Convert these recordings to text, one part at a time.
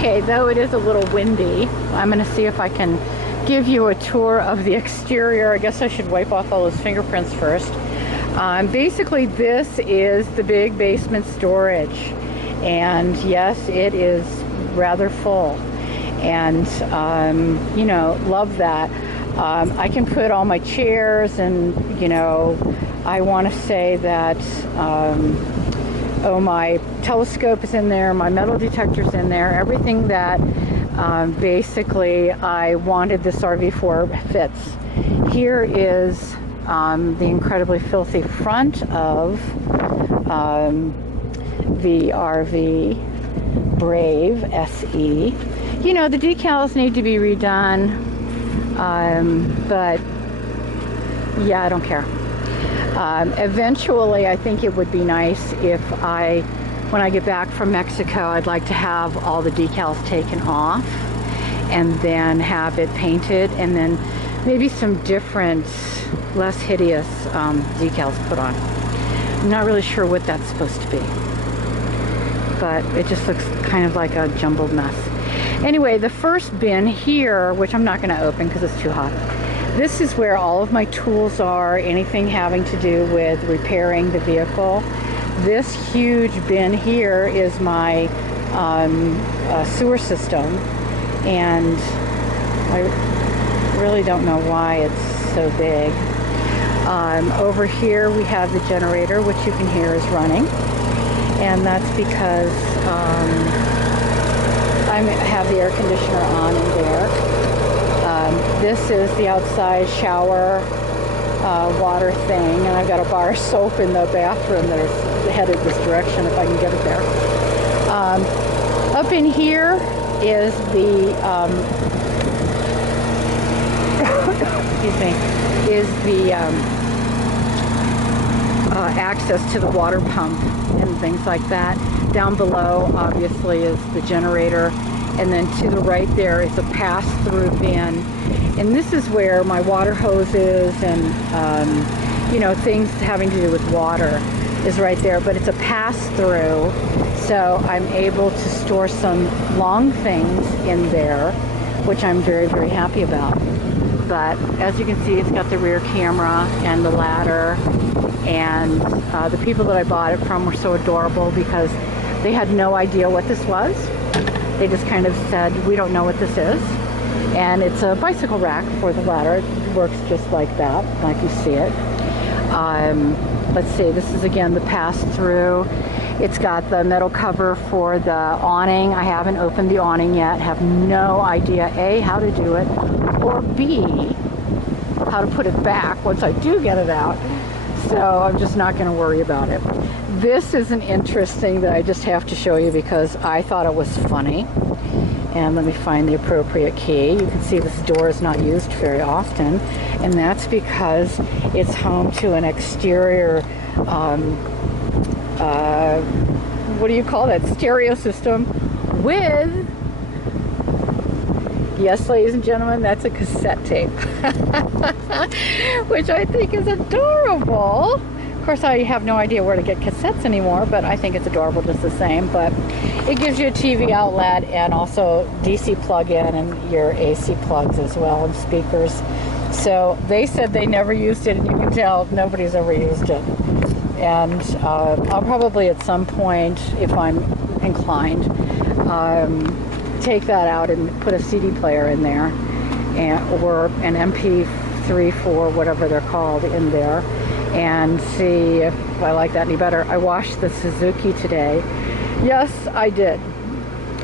Okay, though it is a little windy, I'm going to see if I can give you a tour of the exterior. I guess I should wipe off all those fingerprints first. Basically, this is the big basement storage. And yes, it is rather full. And, you know, love that. I can put all my chairs and, you know, I want to say that, oh, my telescope is in there, my metal detector's in there, everything that basically I wanted this RV for fits. Here is the incredibly filthy front of the RV Brave SE. You know, the decals need to be redone, but yeah, I don't care. Eventually, I think it would be nice if when I get back from Mexico, I'd like to have all the decals taken off and then have it painted, and then maybe some different, less hideous decals put on. I'm not really sure what that's supposed to be, but it just looks kind of like a jumbled mess. Anyway, the first bin here, which I'm not going to open because it's too hot, this is where all of my tools are, anything having to do with repairing the vehicle. This huge bin here is my sewer system, and I really don't know why it's so big. Over here we have the generator, which you can hear is running, and that's because I have the air conditioner on in there. This is the outside shower water thing, and I've got a bar of soap in the bathroom that is headed this direction if I can get it there. Up in here is the excuse me, is the access to the water pump and things like that. Down below, obviously, is the generator, and then to the right there is a pass-through bin. And this is where my water hoses and, you know, things having to do with water is right there. But it's a pass-through, so I'm able to store some long things in there, which I'm very, very happy about. But as you can see, it's got the rear camera and the ladder. And the people that I bought it from were so adorable because they had no idea what this was. They just kind of said, we don't know what this is. And it's a bicycle rack for the ladder. It works just like that, like you see it. Let's see, this is again the pass-through. It's got the metal cover for the awning. I haven't opened the awning yet. Have no idea, A, how to do it, or B, how to put it back once I do get it out. So I'm just not going to worry about it. This is an interesting that I just have to show you because I thought it was funny. And let me find the appropriate key. You can see this door is not used very often, and that's because it's home to an exterior, what do you call that, stereo system with, yes, ladies and gentlemen, that's a cassette tape, which I think is adorable. Of course, I have no idea where to get cassettes anymore, but I think it's adorable just the same. But it gives you a TV outlet and also DC plug-in and your AC plugs as well, and speakers. So they said they never used it, and you can tell nobody's ever used it. And I'll probably at some point, if I'm inclined, take that out and put a CD player in there, or an MP3 4, whatever they're called, in there, and see if I like that any better. I washed the Suzuki today. Yes, I did.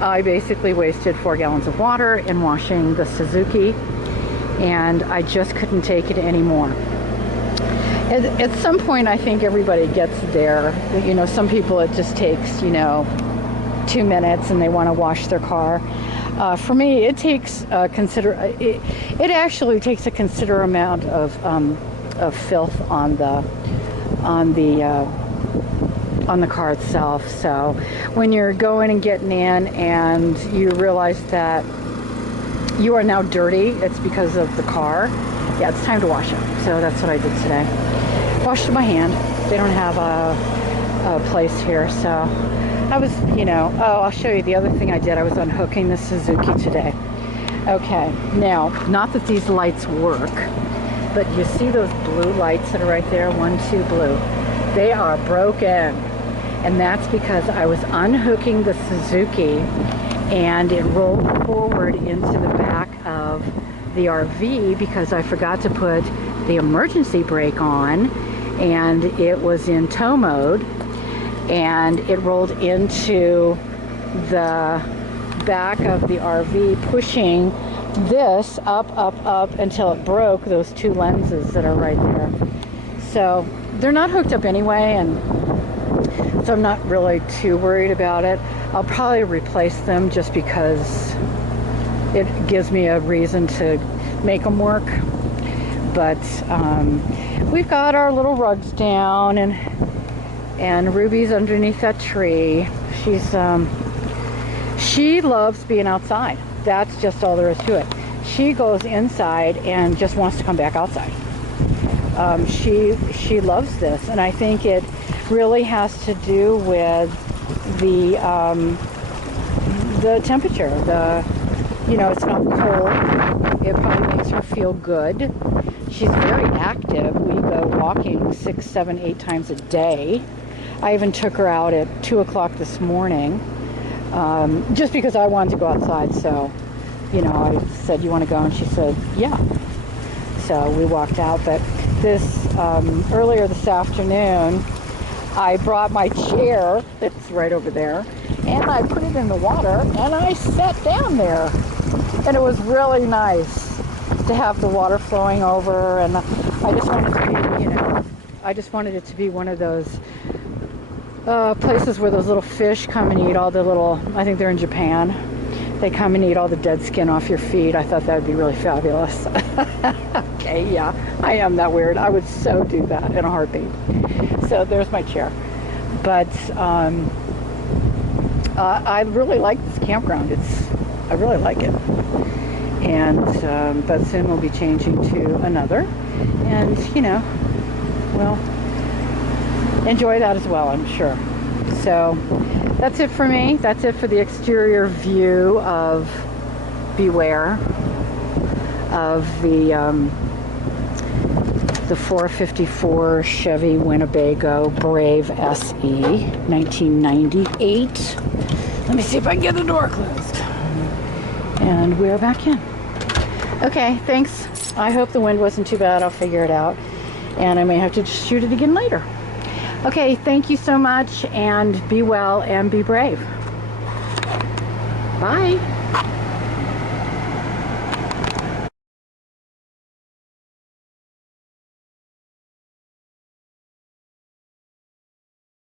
I basically wasted 4 gallons of water in washing the Suzuki, and I just couldn't take it anymore. At some point, I think everybody gets there. You know, some people it just takes, you know, 2 minutes and they want to wash their car. For me, it takes it actually takes a considerable amount of filth on the car itself. So when you're going and getting in and you realize that you are now dirty, it's because of the car. Yeah, it's time to wash it. So that's what I did today. Washed my hand. They don't have a place here, so I was, oh, I'll show you the other thing I did. I was unhooking the Suzuki today. Okay, now, not that these lights work, but you see those blue lights that are right there? 1, 2 blue. They are broken. And that's because I was unhooking the Suzuki and it rolled forward into the back of the RV because I forgot to put the emergency brake on, and it was in tow mode, and it rolled into the back of the RV, pushing this up until it broke those 2 lenses that are right there. So they're not hooked up anyway, and so I'm not really too worried about it. I'll probably replace them just because it gives me a reason to make them work. But we've got our little rugs down, and Ruby's underneath that tree. She loves being outside. That's just all there is to it. She goes inside and just wants to come back outside. She loves this, and I think it really has to do with the temperature. It's not cold. It probably makes her feel good. She's very active. We go walking 6, 7, 8 times a day. I even took her out at 2 o'clock this morning, just because I wanted to go outside. So, I said, "You want to go?" And she said, "Yeah." So we walked out. But earlier this afternoon, I brought my chair that's right over there, and I put it in the water, and I sat down there. And it was really nice to have the water flowing over, and I just wanted it to be one of those places where those little fish come and eat all the little, I think they're in Japan. They come and eat all the dead skin off your feet. I thought that would be really fabulous. Okay, yeah, I am that weird. I would so do that in a heartbeat. So there's my chair. But I really like this campground. I really like it. And but soon we'll be changing to another. And, we'll enjoy that as well, I'm sure. So that's it for me. That's it for the exterior view of Beware, of the 454 Chevy Winnebago Brave SE 1998. Let me see if I can get the door closed. And we're back in. Okay, thanks. I hope the wind wasn't too bad. I'll figure it out. And I may have to just shoot it again later. Okay, thank you so much, and be well and be brave. Bye.